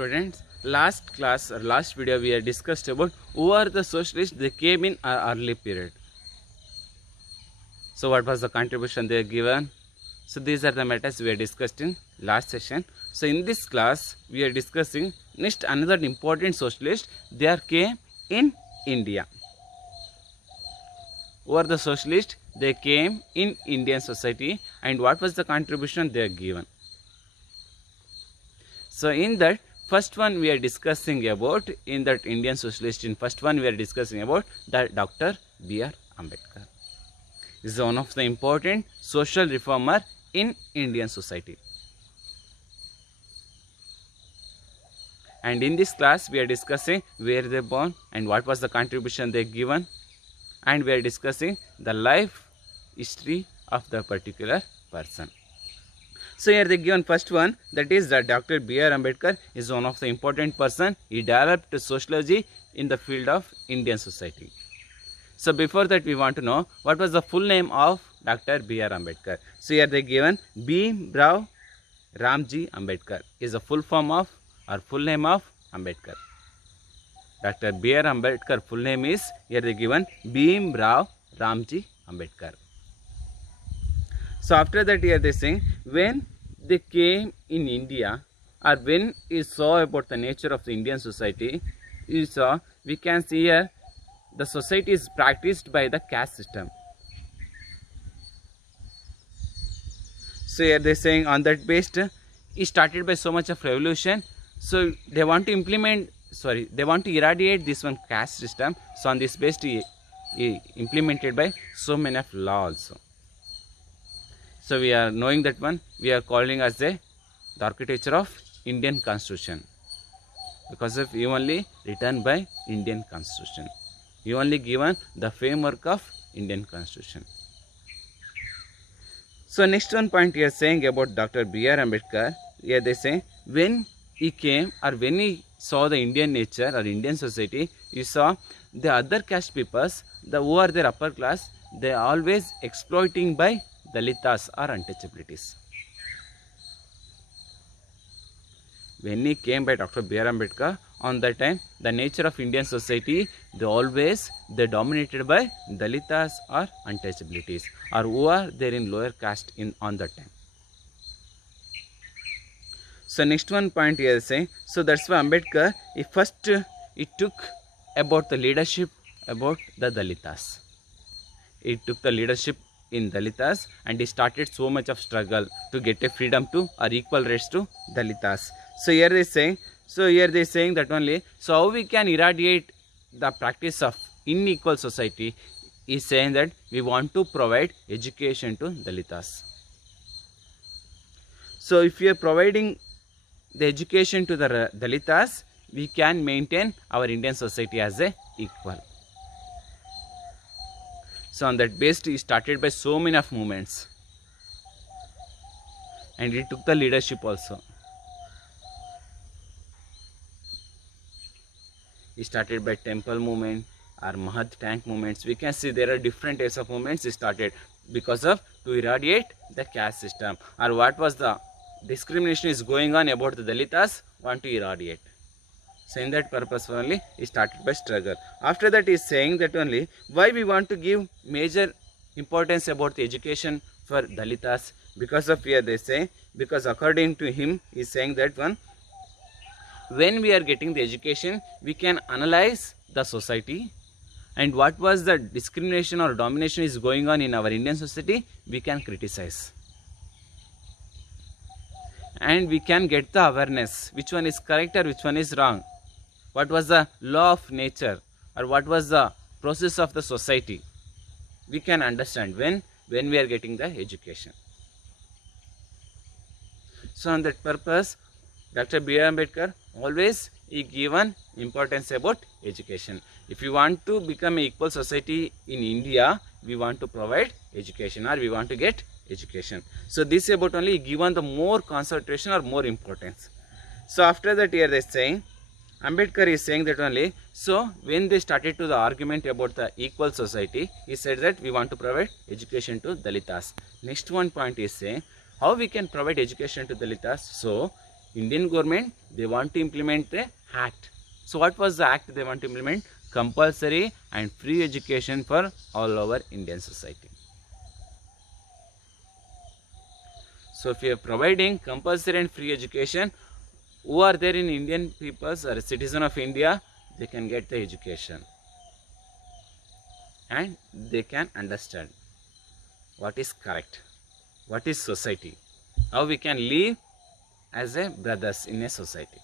Students, last class or last video we had discussed about who are the socialists they came in our early period. So what was the contribution they given? So these are the matters we had discussed in last session. So in this class we are discussing next another important socialist. They are came in India. Who are the socialists? They came in Indian society and what was the contribution they are given. So in that first one we are discussing about in that Indian socialist, in first one we are discussing about that Dr. B.R. Ambedkar is one of the important social reformer in Indian society. And in this class we are discussing where they born and what was the contribution they given, and we are discussing the life history of the particular person. So here they given first one, that is that Dr. B.R. Ambedkar is one of the important person. He developed sociology in the field of Indian society. So before that we want to know what was the full name of Dr. B.R. Ambedkar. So here they given Bhimrao Ramji Ambedkar is the full form of or full name of Ambedkar. Dr. B.R. Ambedkar full name is here they given Bhimrao Ramji Ambedkar. So after that here they saying when they came in India or when he saw about the nature of the Indian society, he saw, we can see here the society is practiced by the caste system. So here they saying on that based he started by so much of revolution. So they want to they want to irradiate this one caste system. So on this based he implemented by so many of law also. So we are knowing that one we are calling as the architecture of Indian Constitution, because of he only written by Indian Constitution. He only given the framework of Indian Constitution. So next one point here saying about Dr. B.R. Ambedkar. Here they say when he came or when he saw the Indian nature or Indian society, he saw the other caste peoples, the who are their upper class, they are always exploiting by Dalitas or untouchabilities. When he came by Dr. B.R. Ambedkar, on that time the nature of Indian society, they dominated by Dalitas or untouchabilities, or who are there in lower caste in on that time. So next one point here is saying, so that's why Ambedkar he took about the leadership about the Dalitas. He took the leadership in Dalitas and he started so much of struggle to get a freedom to or equal rights to Dalitas. So here they saying, that only, so how we can irradiate the practice of unequal society is saying that we want to provide education to Dalitas. So if we are providing the education to the Dalitas, we can maintain our Indian society as a equal. So on that base he started by so many of movements and he took the leadership also. He started by temple movement or Mahat tank movements. We can see there are different types of movements he started because of to irradiate the caste system, or what was the discrimination is going on about the Dalitas want to irradiate. So in that purpose only he started by struggle. After that he is saying that only why we want to give major importance about the education for Dalitas, because of here they say, because according to him he is saying that one, when we are getting the education we can analyze the society and what was the discrimination or domination is going on in our Indian society, we can criticize. And we can get the awareness which one is correct or which one is wrong. What was the law of nature or what was the process of the society, we can understand when we are getting the education. So on that purpose Dr. B.R. Ambedkar always he given importance about education. If you want to become an equal society in India, we want to provide education or we want to get education. So this about only given the more concentration or more importance. So after that here they are saying, Ambedkar is saying that only, so when they started to the argument about the equal society, he said that we want to provide education to Dalitas. Next one point is saying how we can provide education to Dalitas. So Indian government, they want to implement the act. So what was the act they want to implement? Compulsory and free education for all over Indian society. So if you are providing compulsory and free education, who are there in Indian peoples or a citizen of India, they can get the education and they can understand what is correct, what is society, how we can live as a brothers in a society.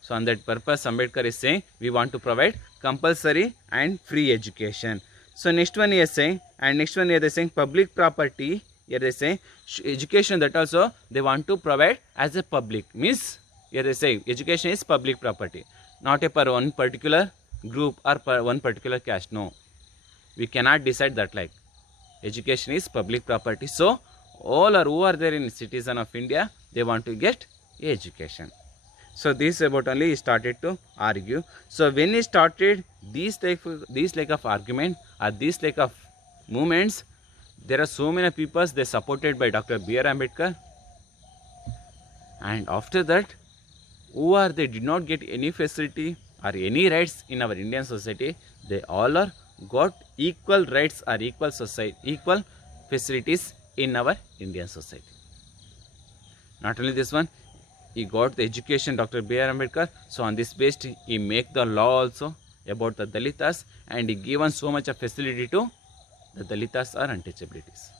So on that purpose, Ambedkar is saying we want to provide compulsory and free education. So next one he is saying, and next one here they are saying public property. Here they say education, that also they want to provide as a public. Means here they say education is public property, not a per one particular group or per one particular caste. No, we cannot decide that like education is public property. So all or who are there in citizen of India, they want to get education. So this about only he started to argue. So when he started these like of argument or these like of movements, there are so many people they supported by Dr. B.R. Ambedkar, and after that who are they did not get any facility or any rights in our Indian society, they all are got equal rights or equal facilities in our Indian society. Not only this one, he got the education, Dr. B.R. Ambedkar. So on this basis, he make the law also about the Dalitas, and he given so much of facility to the Dalitas or untouchabilities.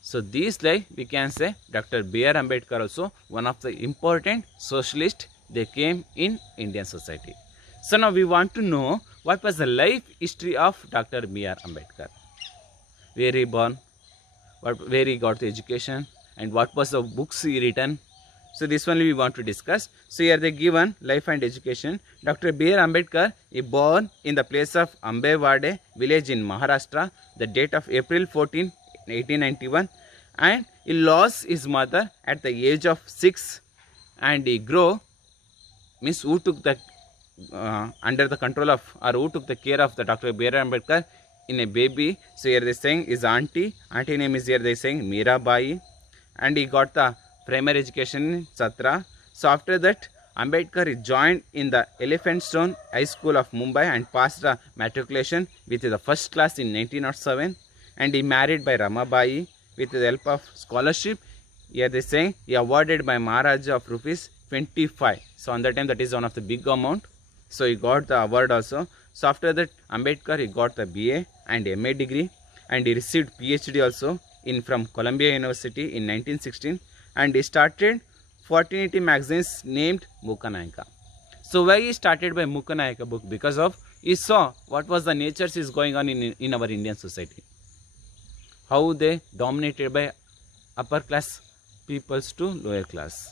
So these like we can say Dr. B.R. Ambedkar also one of the important socialist they came in Indian society. So now we want to know what was the life history of Dr. B.R. Ambedkar. Where he born, where he got the education, and what was the books he written. So this one we want to discuss. So here they given life and education. Dr. B.R. Ambedkar is born in the place of Ambewade village in Maharashtra, the date of April 14, 1891, and he lost his mother at the age of 6, and he grew, means who took the under the control of or who took the care of the Dr. B.R. Ambedkar in a baby. So here they saying his auntie name is here they saying Mirabai, and he got the primary education in Satra. So after that Ambedkar joined in the Elephant Stone High School of Mumbai and passed the matriculation with the first class in 1907, and he married by Ramabai with the help of scholarship. Here they saying he awarded by Maharaja of rupees 25. So on that time that is one of the big amount. So he got the award also. So after that Ambedkar he got the BA and MA degree, and he received PhD also in from Columbia University in 1916, and he started fraternity magazines named Mukanayaka. So why he started by Mukanayaka book? Because of he saw what was the natures is going on in our Indian society, how they dominated by upper class peoples to lower class.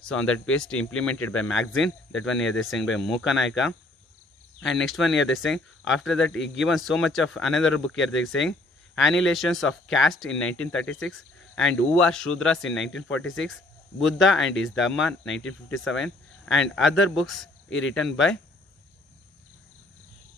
So on that basis he implemented by magazine, that one here they saying by Mukanayaka. And next one here they saying after that he given so much of another book here they saying Annihilations of Caste in 1936, and Who Are Shudras in 1946, Buddha and His Dhamma 1957, and other books written by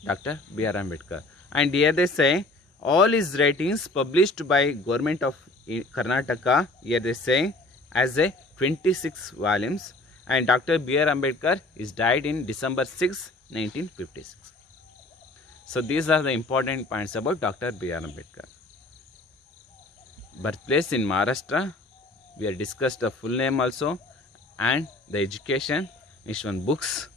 Dr. B.R. Ambedkar. And here they say all his writings published by government of Karnataka, here they say as a 26 volumes, and Dr. B.R. Ambedkar is died in December 6, 1956. So these are the important points about Dr. B.R. Ambedkar. Birthplace in Maharashtra, we have discussed the full name also, and the education, next one books.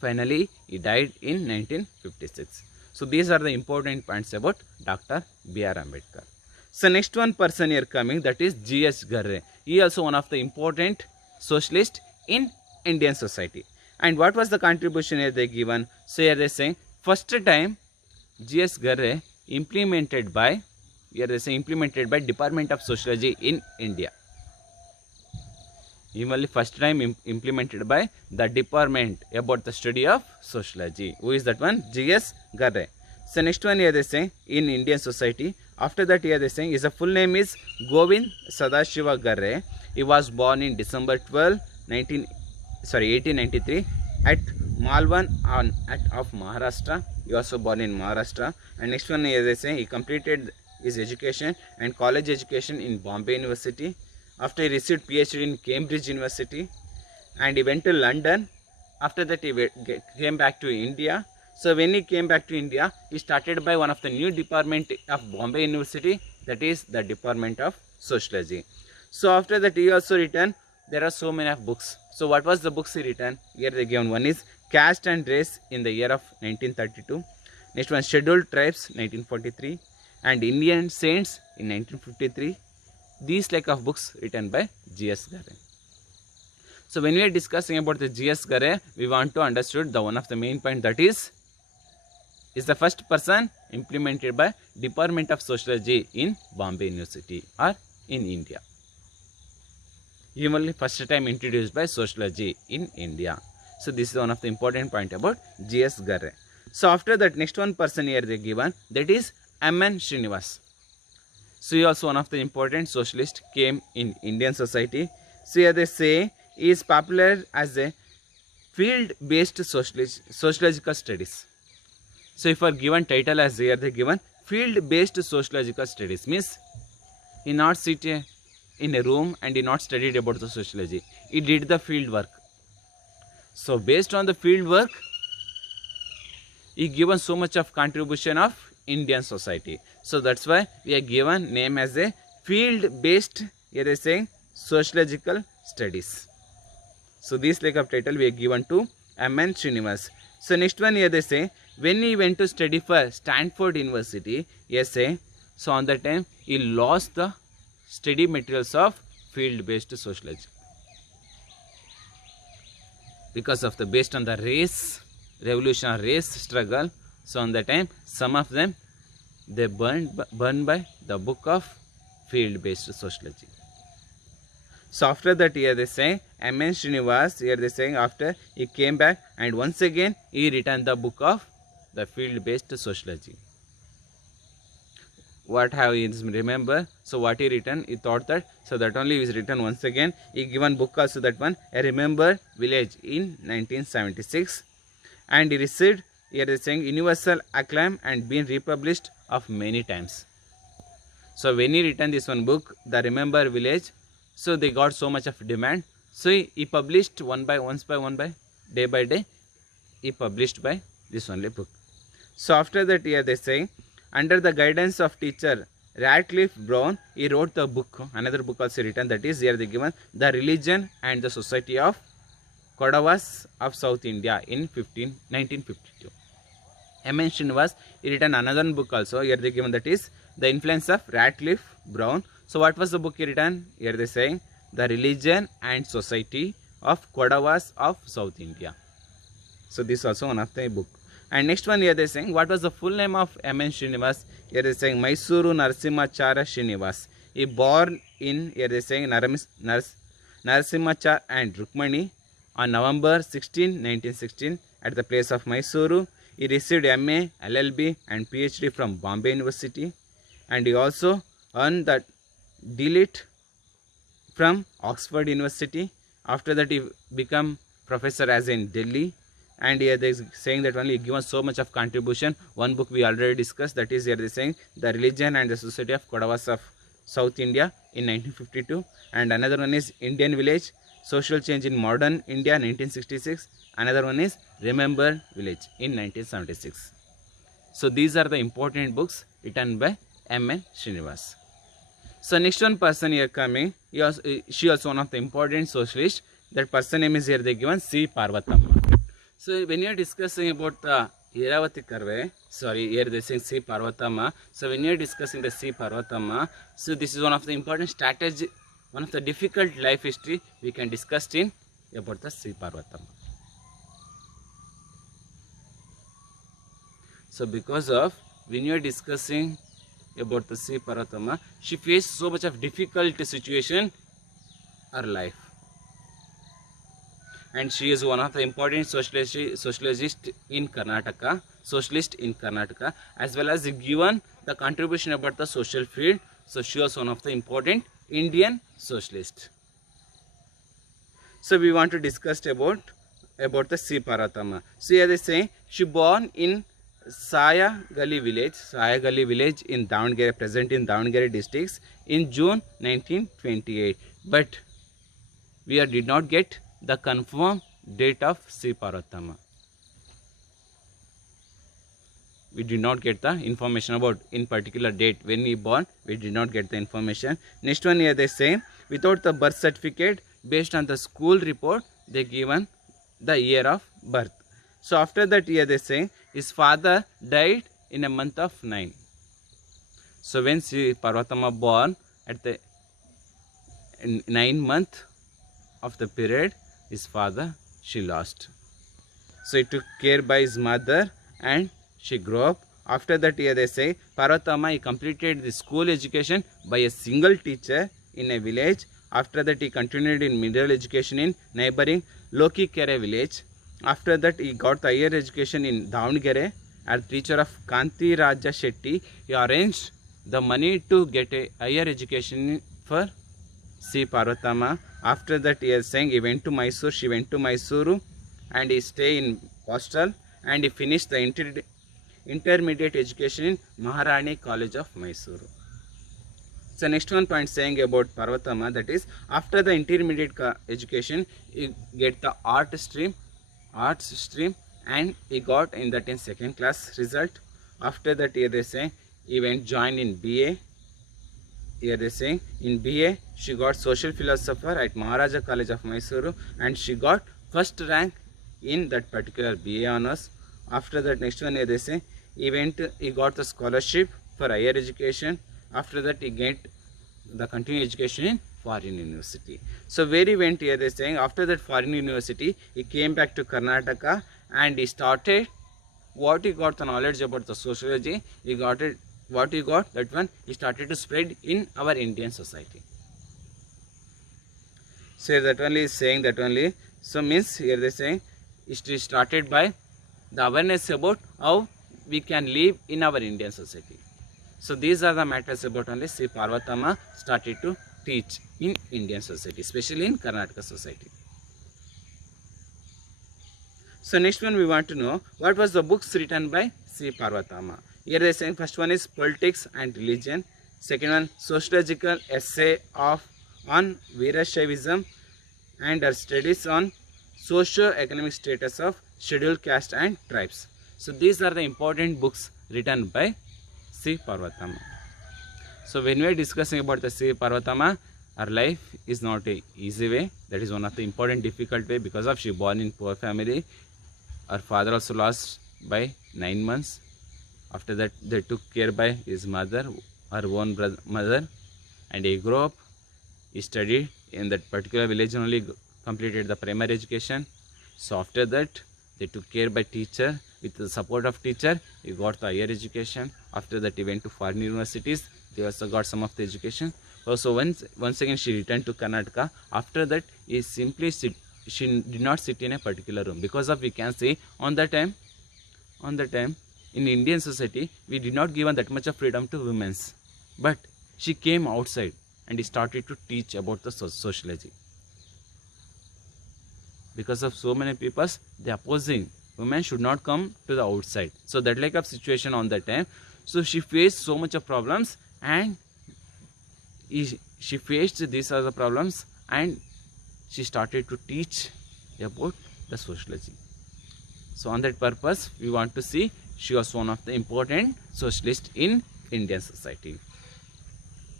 Finally, he died in 1956. So these are the important points about Dr. B.R. Ambedkar. So next one person here coming, that is G.S. Garre. He also one of the important socialist in Indian society. And what was the contribution here they given? So here they saying first time G.S. Garre implemented by, here they say implemented by Department of Sociology in India. Even first time implemented by the department about the study of sociology. Who is that one? G.S. Garre. So next one here they say in Indian society. After that here they saying his full name is Govind Sadashiva Garre. He was born in December 12, 1893 at Malvan of Maharashtra. He also born in Maharashtra. And next one, as I say, he completed his education and college education in Bombay University. After he received PhD in Cambridge University, and he went to London. After that, he came back to India. So when he came back to India, he started by one of the new department of Bombay University, that is the Department of Sociology. So after that, he also written, there are so many of books. So what was the books he written? Here they given. One is Caste and Race in the year of 1932. Next one, Scheduled Tribes 1943, and Indian Saints in 1953. These like of books written by G.S. Ghare. So when we are discussing about the G.S. Ghare, we want to understand the one of the main point, that is the first person implemented by Department of Sociology in Bombay University or in India. He only first time introduced by sociology in India. So this is one of the important point about G.S. Ghare. So after that, next one person here they given, that is M.N. Srinivas. So he also one of the important socialist came in Indian society. So here they say he is popular as a field-based sociological studies. So if are given title as here they given field-based sociological studies, means he not sit in a room and he not studied about the sociology. He did the field work. So based on the field work, he given so much of contribution of Indian society. So that's why we are given name as a field-based, here they saying sociological studies. So this like of title we are given to M.N. Srinivas. So next one here they say, when he went to study for Stanford University, yes say, so on that time he lost the study materials of field-based sociology. Because of the based on the race, revolutionary race struggle, so on that time some of them they burned by the book of field-based sociology. So after that here they say M.N. Srinivas, here they saying after he came back and once again he written the book of the field-based sociology. What have he remember? So what he written, he thought that, so that only is written once again. He given book also that one, A Remembered Village in 1976, and he received, here they saying, universal acclaim and been republished of many times. So when he written this one book, The Remembered Village, so they got so much of demand. So he published one by day by day, he published by this only book. So after that here they say, under the guidance of teacher Radcliffe Brown, he wrote the book, another book also written, that is here they given, The Religion and the Society of Kodavas of South India in 1952. M.N. Srinivas, he written another book also, here they given, that is The Influence of Radcliffe Brown. So what was the book he written? Here they saying, The Religion and Society of Kodavas of South India. So this is also one of the book. And next one here they saying, what was the full name of M.N. Srinivas? Here they saying Mysuru Narasimhachara Srinivas. He born in, here they saying, Narasimhacha and Rukmani on November 16, 1916 at the place of Mysuru. He received MA, LLB and PhD from Bombay University, and he also earned the D.Litt from Oxford University. After that he became professor as in Delhi. And here they are saying that only given so much of contribution. One book we already discussed, that is here they are saying The Religion and the Society of Kodavas of South India in 1952. And another one is Indian Village, Social Change in Modern India 1966. Another one is Remembered Village in 1976. So these are the important books written by M.N. Srinivas. So next one person here coming, she also one of the important socialists. That person name is here they given C. Parvathamma. So when you are discussing about the Iravati Karve, sorry, here they saying C. Parvathamma. So when you are discussing the C. Parvathamma, so this is one of the important strategy, one of the difficult life history we can discuss in about the C. Parvathamma. So because of when you are discussing about the C. Parvathamma, she faced so much of difficult situation in her life. And she is one of the important sociologist in Karnataka, as well as given the contribution about the social field. So she was one of the important Indian socialist. So we want to discuss about about the C. Parvatama. So here they say she born in Sayagali village in Davangere, present in Davangere districts in June 1928. But we did not get the confirmed date of C. Parvatama. We did not get the information about in particular date when he born. We did not get the information. Next one here they say without the birth certificate, based on the school report, they given the year of birth. So after that here they say his father died in a month of 9. So when Sri Parvatama born at the 9 month of the period, his father she lost. So he took care by his mother and she grew up. After that here they say Parvatama he completed the school education by a single teacher in a village. After that he continued in middle education in neighboring Lokikere village. After that he got the higher education in Davangere. As teacher of Kanti Raja Shetty, he arranged the money to get a higher education for C. Parvatama. After that he is saying he went to Mysore, she went to Mysuru and he stayed in hostel and he finished the intermediate education in Maharani College of Mysuru. So next one point saying about Parvatama, that is after the intermediate education he get the arts stream and he got in that in second class result. After that here they say he went join in BA. Here they say in BA she got social philosopher at Maharaja College of Mysuru and she got first rank in that particular BA honors. After that next one here they say he got the scholarship for higher education. After that he get the continued education in foreign university. So where he went here they saying after that foreign university he came back to Karnataka and he started what he got the knowledge about the sociology. He got it, what he got, that one he started to spread in our Indian society. So that only is saying that only. So means here they saying it started by the awareness about how we can live in our Indian society. So these are the matters about only Sri Parvatama started to teach in Indian society, especially in Karnataka society. So next one we want to know what was the books written by Sri Parvatama. Here they are saying first one is Politics and Religion, second one Sociological Essay on Veerashaivism and her studies on socio-economic status of scheduled caste and tribes. So these are the important books written by Sri Parvatama. So when we are discussing about the Sri Parvatama, her life is not a easy way. That is one of the important difficult way because of she born in poor family. Her father also lost by 9 months. After that they took care by his mother, her own mother, and he grew up. He studied in that particular village only, completed the primary education. So after that they took care by teacher. With the support of teacher he got the higher education. After that he went to foreign universities. They also got some of the education. Also once again she returned to Karnataka. After that he simply she did not sit in a particular room because of we can say on the time in Indian society we did not given that much of freedom to women. But she came outside and he started to teach about the sociology. Because of so many people they opposing women should not come to the outside. So that like of situation on that time. So she faced so much of problems and she faced these are the problems and she started to teach about the sociology. So on that purpose we want to see she was one of the important socialists in Indian society.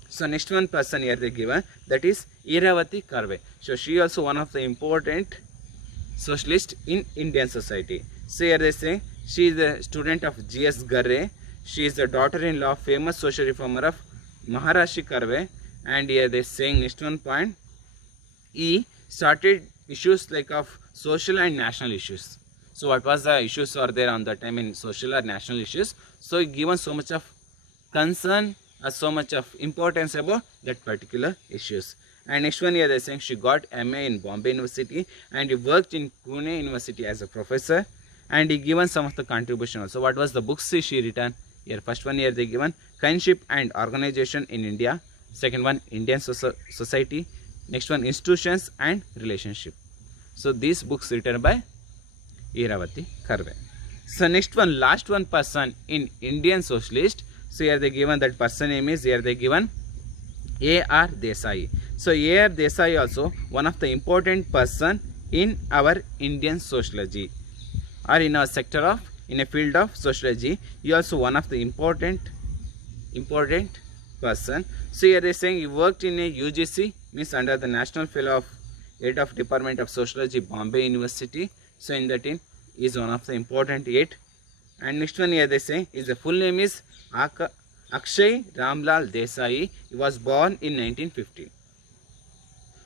So next one person here they given, that is Iravati Karve. So she also one of the important socialist in Indian society. So here they say she is a student of G.S. Garre. She is the daughter-in-law of famous social reformer of Maharishi Karve. And here they saying next one point, he started issues like of social and national issues. So what was the issues are there on that time in social or national issues? So he given so much of concern or so much of importance about that particular issues. And next one here they saying she got MA in Bombay University and he worked in Pune University as a professor and he given some of the contribution also. What was the books she written? Here first one here they given Kinship and Organization in India. Second one Indian Society. Next one Institutions and Relationship. So these books written by Iravati Karve. So next one, last one person in Indian socialist. So here they given that person name is, here they given A.R. Desai. So A.R. Desai also one of the important person in our Indian sociology, or in our sector of, in a field of sociology. He also one of the important person. So here they saying he worked in a UGC, means under the National Fellow of Head of Department of Sociology, Bombay University. So in that in is one of the important 8. And next one here they say is the full name is Akshay Ramlal Desai. He was born in 1950.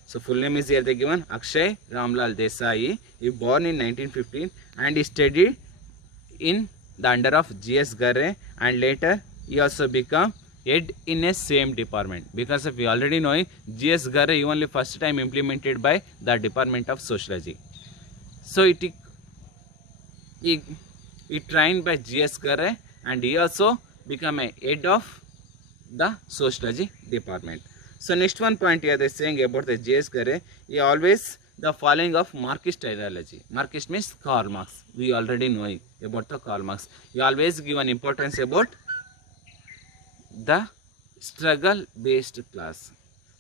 So full name is here they given Akshay Ramlal Desai. He born in 1915 and he studied in the under of G.S. Garre, and later he also become head in a same department, because of we already know G.S. Garre only first time implemented by the Department of Sociology. So he trained by G.S. Garre, and he also become a head of the Sociology department. So next one point here they saying about the G.S. Garre, he always the following of Marxist ideology. Marxist means Karl Marx. We already know about the Karl Marx. He always given importance about the struggle based class.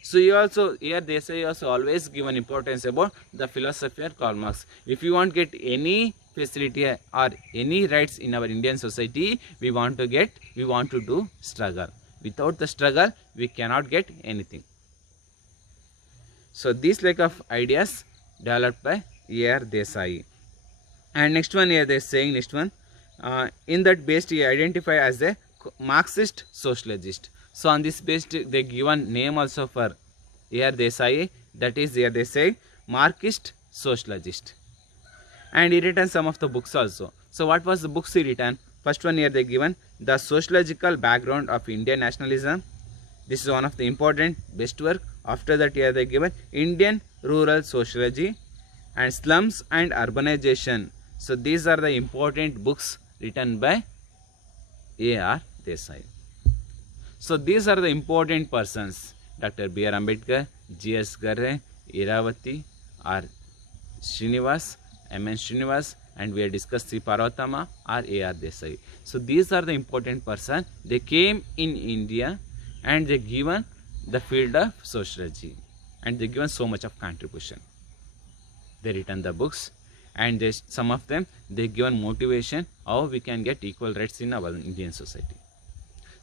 So he also here they say also always given importance about the philosophy of Karl Marx. If you want to get any facility or any rights in our Indian society, we want to do struggle. Without the struggle, we cannot get anything. So these like of ideas developed by A.R. Desai. And next one here they are saying next one, in that based he identify as a Marxist sociologist. So on this based they given name also for A.R. Desai, that is here they say Marxist sociologist. And he written some of the books also. So what was the books he written? First one here they given the sociological background of Indian nationalism. This is one of the important best work. After that here they given Indian rural sociology and slums and urbanization. So these are the important books written by A.R. Desai. So these are the important persons: Dr. B.R. Ambedkar, G.S. Garre, Iravati, R. Srinivas, M.N. Srinivas, and we have discussed C. Parvatama or A.R. Desai. So these are the important persons. They came in India and they given the field of sociology, and they given so much of contribution. They written the books, and they, some of them they given motivation how we can get equal rights in our Indian society.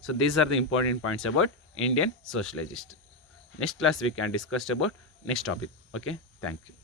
So these are the important points about Indian sociologist. Next class we can discuss about next topic. Okay, thank you.